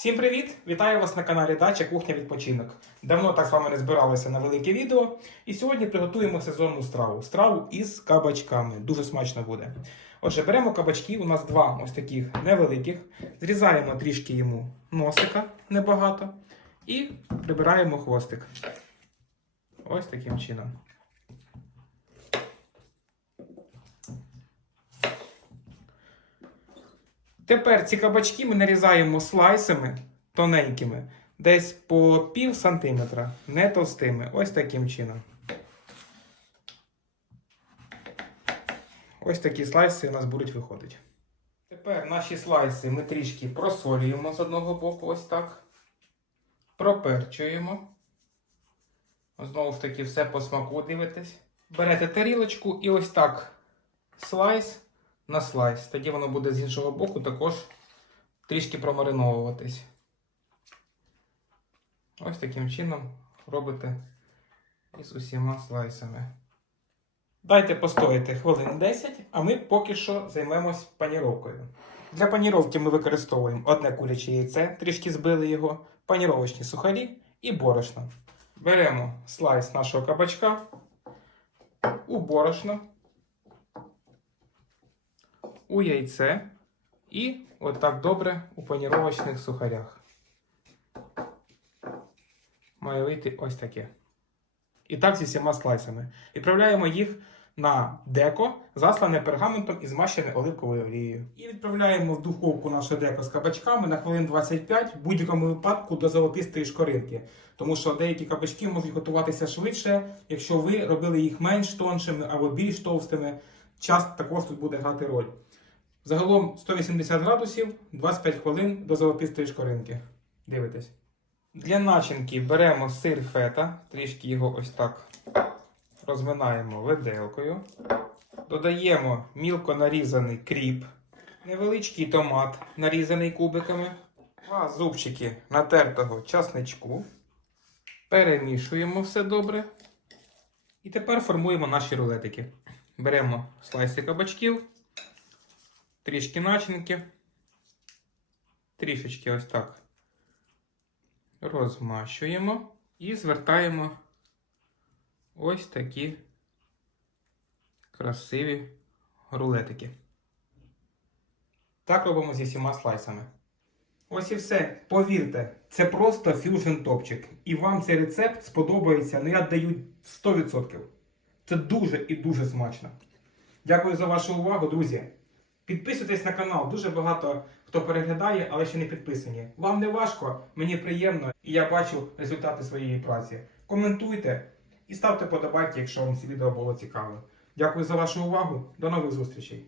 Всім привіт! Вітаю вас на каналі Дача Кухня Відпочинок. Давно так з вами не збиралися на велике відео. І сьогодні приготуємо сезонну страву. Страву із кабачками. Дуже смачно буде. Отже, беремо кабачки, у нас два ось таких невеликих. Зрізаємо трішки йому носика небагато. І прибираємо хвостик. Ось таким чином. Тепер ці кабачки ми нарізаємо слайсами тоненькими, десь по пів сантиметра, не товстими. Ось таким чином. Ось такі слайси у нас будуть виходити. Тепер наші слайси ми трішки просолюємо з одного боку, ось так. Проперчуємо. Знову ж таки, все по смаку дивитесь. Берете тарілочку і ось так слайс на слайс. Тоді воно буде з іншого боку також трішки промариновуватись. Ось таким чином робите із усіма слайсами. Дайте постояти хвилин 10, а ми поки що займемось паніровкою. Для паніровки ми використовуємо одне куряче яйце, трішки збили його, паніровочні сухарі і борошно. Беремо слайс нашого кабачка у борошно у яйце і отак добре у паніровочних сухарях. Має вийти ось таке. І так зі всіма слайсами. Відправляємо їх на деко, заслане пергаментом і змащене оливковою олією. І відправляємо в духовку наше деко з кабачками на хвилин 25, в будь-якому випадку до золотистої шкоринки. Тому що деякі кабачки можуть готуватися швидше, якщо ви робили їх менш тоншими або більш товстими. Час також тут буде грати роль. Загалом 180 градусів, 25 хвилин до золотистої шкоринки. Дивитесь. Для начинки беремо сир фета, трішки його ось так розминаємо виделкою. Додаємо мілко нарізаний кріп, невеличкий томат, нарізаний кубиками, два зубчики натертого часничку. Перемішуємо все добре. І тепер формуємо наші рулетики. Беремо слайси кабачків трішки начинки. Трішечки ось так розмащуємо і звертаємо ось такі красиві рулетики. Так робимо зі всіма слайсами. Ось і все. Повірте, це просто фюжн топчик. І вам цей рецепт сподобається, ну я даю 100%. Це дуже і дуже смачно. Дякую за вашу увагу, друзі. Підписуйтесь на канал, дуже багато хто переглядає, але ще не підписані. Вам не важко, мені приємно, і я бачу результати своєї праці. Коментуйте і ставте подобайки, якщо вам це відео було цікаво. Дякую за вашу увагу. До нових зустрічей!